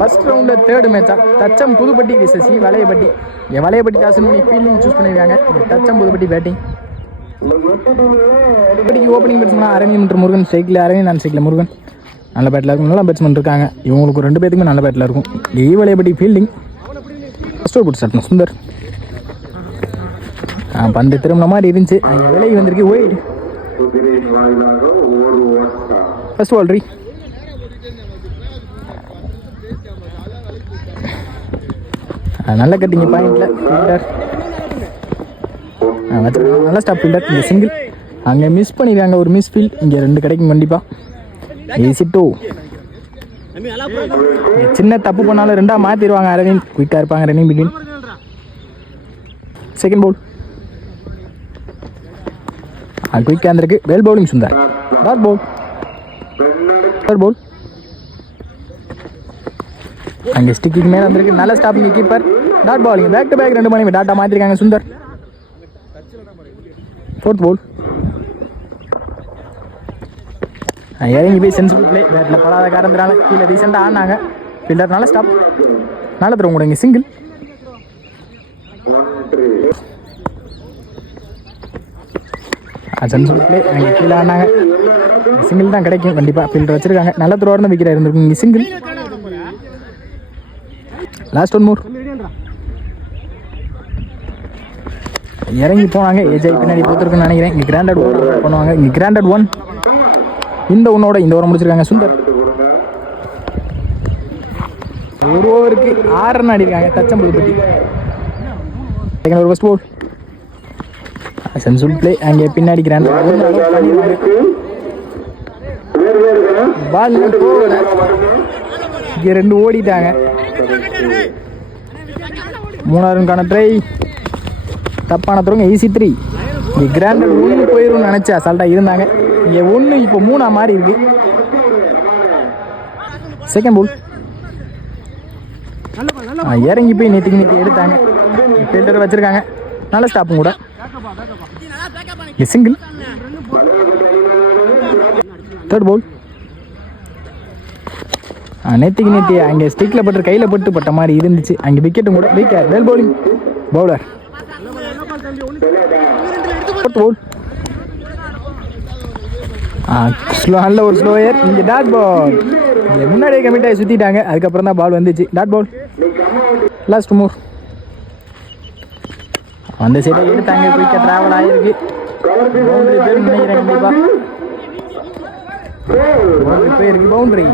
First ரவுண்டில் third மேட்சா தச்சம் புதுப்பட்டி விசசி வளையப்பட்டி. இங்கே வளையப்பட்டி தாசன் பண்ணி ஃபீல்டிங் சூஸ் பண்ணியிருக்காங்க. இங்கே தச்சம் புதுப்பட்டி பேட்டிங். இப்படிக்கு ஓப்பனிங் பேட்ஸ்மேன் அரவிந்த் மற்றும் முருகன். ஸ்ட்ரைக்கில் அரவிந்த், நான் ஸ்ட்ரைக்கில் முருகன். நல்ல பேட்டில் இருக்கும். நல்ல பேட்ஸ்மேன் இருக்காங்க. இவங்களுக்கு 2 பேத்துக்குமே நல்ல பேட்டில் இருக்கும். வளையப்பட்டி ஃபீல்டிங். ஃபர்ஸ்ட் ஓவர் போட்டு ஸ்டார்ட் சுந்தர். பந்து திரும்பின மாதிரி இருந்துச்சு. அங்கே விலகி வந்திருக்கு. ஒயிட். ஃபர்ஸ்ட் பால் ரீ. நல்ல கட்டிங்க பாயிண்ட்ல ஃபீல்டர் நல்ல ஸ்டாப் ஃபீல்டர். இங்கே சிங்கிள். அங்கே மிஸ் பண்ணிடுறாங்க. ஒரு மிஸ் ஃபீல்ட். இங்கே 2 கிடைக்கும் கண்டிப்பாக. ஈஸி 2. சின்ன தப்பு பண்ணாலும் 2ஆக மாற்றிடுவாங்க அரவிந்த். குயிக்காக இருப்பாங்க ரன்னிங் பிட்வீன். செகண்ட் பால் குயிக்காக இருந்திருக்கு. Well bowling Sundar. Dot ball. Third ball அங்கே ஸ்டிக்கு மேலே வந்திருக்கு. நல்ல ஸ்டாப்பிங் கீப்பர். டாட் பாலிங். பேக் டு பேக் 2 மணி டாட்டா மாற்றிருக்காங்க சுந்தர். ஃபோர்த் பால் இறங்கி போய் சென்சிபிள் பிளே. பேட்டில் படாத காரணத்தினால கீழே ரீசெண்டாக ஆனாங்க. ஃபீல்டர் நல்ல ஸ்டாப். நல்ல தரும் கூட. இங்கே சிங்கிள். Sensible play. அங்கே கீழே ஆனாங்க. சிங்கிள் தான் கிடைக்கும் கண்டிப்பாக. ஃபீல்டர் வச்சிருக்காங்க. நல்ல த்ரோர்னு விக்கெட் இருந்திருக்கும். இங்கே சிங்கிள். லாஸ்ட் 1 மோர். இறங்கி போனாங்க. ஏஜை பின்னாடி போத்துருக்குன்னு நினைக்கிறேன். இங்கே கிராண்டட் 1 பண்ணுவாங்க. இங்கே கிராண்டட் 1. இந்த ஒன்னோட இந்த ஓவர் முடிச்சிருக்காங்க சுந்தர். 1 ஓவருக்கு 6 ரன் ஆடிருக்காங்க Thacham Puduppatti. Second over first ball sensible play. அங்கே பின்னாடி கிராண்டட் பால் போகல. இங்கே 2 ஓடிட்டாங்க. 3 ரன்கான ட்ரை. தப்பான தருங்க. ஈஸி 3. இங்கே கிராண்டட் 1 போயிடும் நினச்சி அசால்ட்டாக இருந்தாங்க. இங்கே 1 இப்போ 3 மாறி இருக்கு. செகண்ட் பால் இறங்கி போய் நேற்றுக்கு எடுத்தாங்க. ஃபீல்டர் வச்சிருக்காங்க. நல்ல ஸ்டாப்பும் கூட. சிங்கிள். தேர்ட் பால் நேற்று அங்கே ஸ்டிக்கில் பட்டு கையில் பட்ட மாதிரி இருந்துச்சு. அங்கே விக்கெட்டும் கூட. Wicket. Well bowling bowler. Fourth ball நல்ல ஒரு ஸ்லோயர். இங்கே டாட் பால். இங்கே முன்னாடியே கமிட் ஆகி சுற்றிட்டாங்க. அதுக்கப்புறம் தான் பால் வந்துச்சு. Dot ball. லாஸ்ட் மூர். அந்த சைடை எடுத்தாங்க. குயிக்காக ட்ராவல் ஆகிருக்கு. பவுண்டரி பேர் நினைக்கிறேன். கண்டிப்பாக பவுண்டரி போயிருக்கு. பவுண்டரி.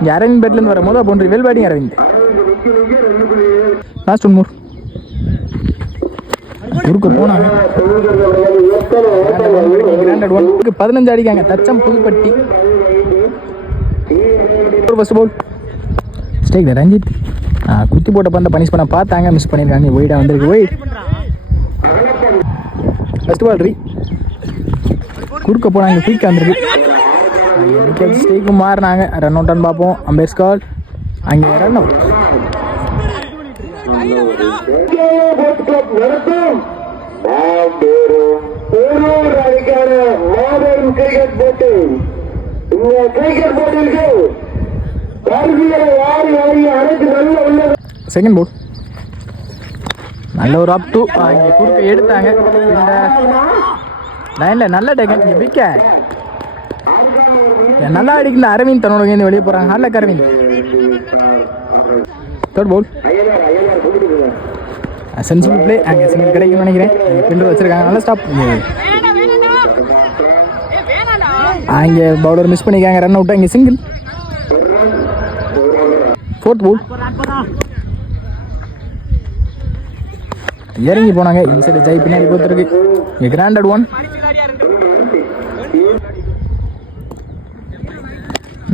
இங்கே அரவிந்த் பேட்லேருந்து வர மொதல் boundary. Well batting Aravind. Last 1 மூர். குறுக்க போனாங்க. 15 அடிக்காங்க Thacham Puduppatti. First ball strike Ranjith. குத்தி போட்ட பந்த பனிஷ் பண்ண பார்த்தாங்க. மிஸ் பண்ணியிருக்காங்க. ஒயிடாக வந்திருக்கு. ஒயிட். ஃபர்ஸ்ட் பால் ரீ. குறுக்க போனாங்க. குயிக்காக வந்திருக்கு. விக்கெட் ஸ்ட்ரைக்கும் மாறினாங்க. ரன் அவுட்டான்னு பார்ப்போம். அம்பேர்ஸ் கால். அங்கே ரன் அவுட். செகண்ட் பால் நல்ல ஒரு அப் டூ. இங்கே குறுக்க எடுத்தாங்க. லைனில் நல்ல டேக்கன். இங்கே விக்கெட். நல்லா அடிக்கிற அரவிந்த் தன்னோட கேந்து வெளியே போகிறாங்க. நல்ல Aravind. Third ball sensible play. அங்கே சிங்கிள் கிடைக்கும்னு நினைக்கிறேன். ஃபீல்டர் வச்சிருக்காங்க. நல்ல ஸ்டாப். அங்கே பவுலர் மிஸ் பண்ணிக்காங்க. Run out. இங்கே சிங்கிள். ஃபோர்த் பால் இறங்கி போனாங்க. இன்சைடு ஜெய் பின்னாடி போத்துருக்கு. இங்கே கிராண்டட் 1.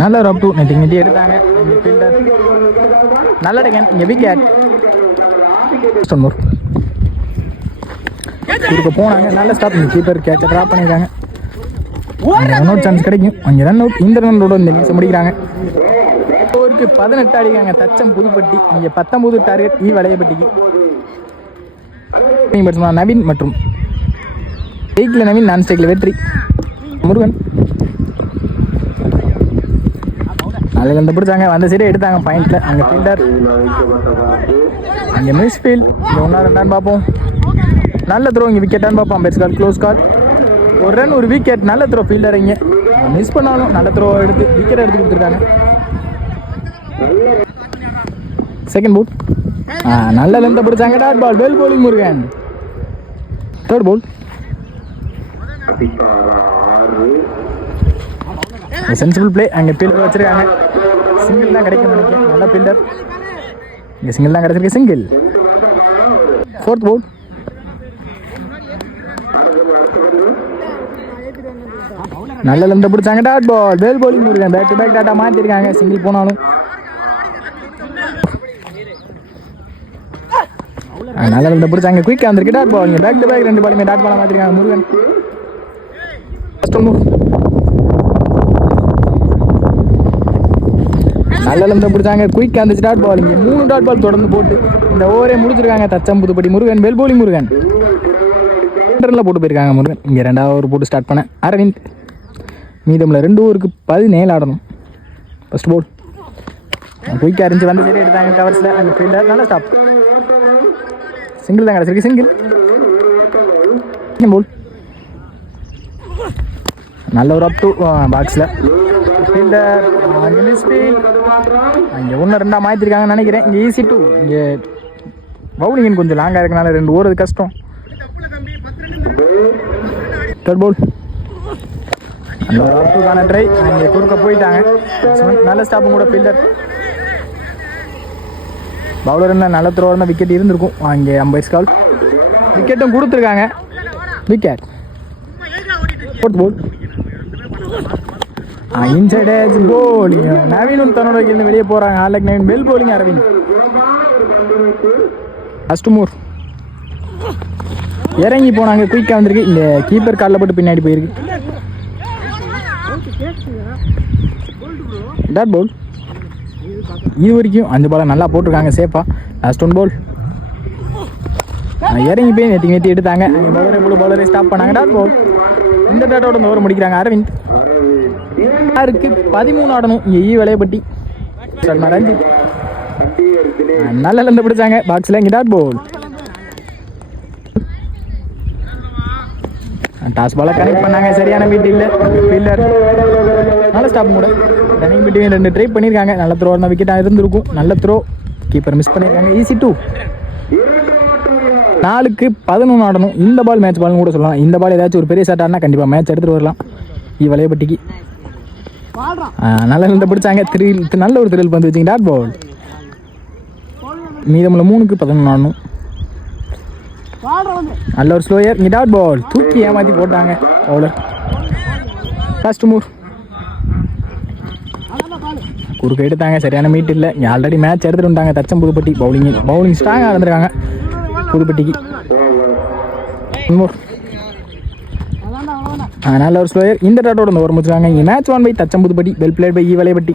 நல்ல ஒரு அப் டூ. நெட்டி எடுத்தாங்க. இங்கே ஃபீல்டர் நல்ல டேக்கன். இங்கே விக்கெட். இதுக்கு போனாங்க. நல்ல ஸ்டாப். கீப்பர் கேட்ச ட்ராப் பண்ணியிருக்காங்க. ரன் அவுட் சான்ஸ் கிடைக்கும். அங்கே ரன் அவுட். இந்த ரன் அவுட் இந்த நிமிஷம் முடிக்கிறாங்க. ஓவருக்கு 18 அடிக்காங்க தச்சம் புதுப்பட்டி. இங்கே 19 டார்கெட் வளையப்பட்டிக்கு. நவீன் மற்றும் ஸ்டேக்கில் நவீன், நான் ஸ்டேக்கில் வெற்றி. முருகன் அதில் வந்து பிடிச்சாங்க அந்த சைடே எடுத்தாங்க பாயிண்ட்டில். அங்கே ஃபீல்டர், அங்கே மிஸ் ஃபீல்ட். இங்கே ஒன்றா ரெண்டான்னு பார்ப்போம். நல்ல த்ரோ, இங்கே விக்கெட்டான்னு பார்ப்போம். பெஸ்ட் கால், க்ளோஸ் கால். ஒரு ரன் ஒரு விக்கெட். நல்ல த்ரோ ஃபீல்டர். இங்கே மிஸ் பண்ணாலும் நல்ல த்ரோ எடுத்து விக்கெட் எடுத்து கொடுத்துருக்காங்க. செகண்ட் போல் நல்ல லென்த்தை பிடிச்சாங்க. Dot ball, well bowling Murugan. Third ball sensible play. அங்கே ஃபீல்டர் வச்சிருக்காங்க. சிங்கிள் தான் கிடைக்கும் நினைக்கிறேன். நல்ல ஃபீல்டர். இங்கே சிங்கிள் தான் கிடைச்சிருக்கு. சிங்கிள். ஃபோர்த் போல் நல்ல லென்த்தை பிடிச்சாங்க. Dot ball, well bowling Murugan. Back to back டாட்டா மாற்றிருக்காங்க. சிங்கிள் போனாலும் நல்ல லென்த்தை பிடிச்சாங்க. குயிக்காக வந்திருக்கு. Dot ball. இங்கே பேக் டு பேக் 2 பாலுமே டாட் பாலாக மாற்றிருக்காங்க முருகன். நல்ல லென்த்தை பிடிச்சாங்க. குயிக்காக இருந்துச்சு. Dot ball. இங்கே 3 டாட் பால் தொடர்ந்து போட்டு இந்த ஓவரே முடிச்சிருக்காங்க. தச்சம் புதுப்பட்டி முருகன். Well bowling Murugan. ரன்ல போட்டு போயிருக்காங்க முருகன். இங்கே 2வது ஓவர் போட்டு ஸ்டார்ட் பண்ண அரவிந்த். மீதமில் 2 ஓவருக்கு 17 ஆடணும். ஃபர்ஸ்ட் போல் குயிக்காக இருந்துச்சு. வந்து சரி எடுத்தாங்க கவர்ஸில். அந்த ஃபீல்டர் நல்ல ஸ்டாப். சிங்கிள் தான் கிடச்சிருக்கு. சிங்கிள். போல் நல்ல ஒரு அப் டு பாக்ஸில். ஃபீல்டர் அங்கே மிஸ் ஃபீல்ட். அங்கே 1-2 மாற்றிருக்காங்கன்னு நினைக்கிறேன். இங்கே ஈஸி டூ. இங்கே பவுலிங் கொஞ்சம் லாங்காக இருக்கனால 2 ஓடுறது கஷ்டம். தேர்ட் போல் அந்த ஒரு அப் டூக்கான ட்ரை. அங்கே குறுக்க போயிட்டாங்க. நல்ல ஸ்டாப்பும் கூட ஃபீல்டர். பவுலர் என்ன நல்ல த்ரோ இருந்தால் விக்கெட் இருந்திருக்கும். அங்கே அம்பைஸ் கால். விக்கெட்டும் கொடுத்துருக்காங்க. Wicket. Fourth ball inside edge bowling. நவீனும் தன்னோட கீழே வெளியே போகிறாங்க. ஆலக் Naveen. Well bowling Aravind. First மூர் இறங்கி போனாங்க. குயிக்காக வந்திருக்கு. இந்த கீப்பர் காலில் போட்டு பின்னாடி போயிருக்கு. Dot ball. இது வரைக்கும் 5 பாலை நல்லா போட்டிருக்காங்க சேஃபாக. லாஸ்ட் 1 பால் இறங்கி போய் நேற்று எடுத்தாங்க. அங்கே பவுலரே ஸ்டாப் பண்ணாங்க. Dot ball. இந்த டாட்டோட இந்த ஓவர் முடிக்கிறாங்க அரவிந்த். 6க்கு 13 ஆடணும். இங்கே விளையப்பட்டி ரஞ்சித் நல்ல லென்த்தை பிடிச்சாங்க பாக்ஸில். இங்கே டாட் பால். டாஸ் பாலை கனெக்ட் பண்ணாங்க. சரியான பீட் இல்லை. ஃபீல்டர் நல்ல ஸ்டாப் கூட. ரன்னிங் பீட்டையும் 2 ட்ரை பண்ணியிருக்காங்க. நல்ல த்ரோ இருந்தால் விக்கெட்டாக இருந்திருக்கும். நல்ல த்ரோ. கீப்பர் மிஸ் பண்ணியிருக்காங்க. Easy two. 4க்கு 11 ஆடணும். இந்த பால் மேட்ச் பால்னு கூட சொல்லலாம். இந்த பால் ஏதாச்சும் ஒரு பெரிய ஷாட் ஆடினா கண்டிப்பாக மேட்ச் எடுத்துகிட்டு வரலாம். வளையப்பட்டிக்கு நல்ல லென்த்தை பிடிச்சாங்க. நல்ல ஒரு த்ரில் பந்து வச்சிங்க. Dot ball. மீதமுள்ள 3க்கு 11 ஆடணும். நல்ல ஒரு ஸ்லோயர். இங்கே டாட் பால். தூக்கி ஏமாற்றி போட்டாங்க பவுலர். ஃபர்ஸ்ட் மூவ் குறுக்க எடுத்தாங்க. சரியான மீட் இல்லை. இங்கே ஆல்ரெடி மேட்ச் எடுத்துகிட்டு வந்துட்டாங்க தச்சம் புதுப்பட்டி. பவுலிங் ஸ்ட்ராங்காக இருந்திருக்காங்க புதுப்பட்டிக்கு. நல்ல ஒரு ஸ்லோயர். இந்த டாட்டோட இந்த ஓவர் முடிச்சிருக்காங்க. இங்கே match 1 by Thacham Puduppatti. Well played by Valayapatti.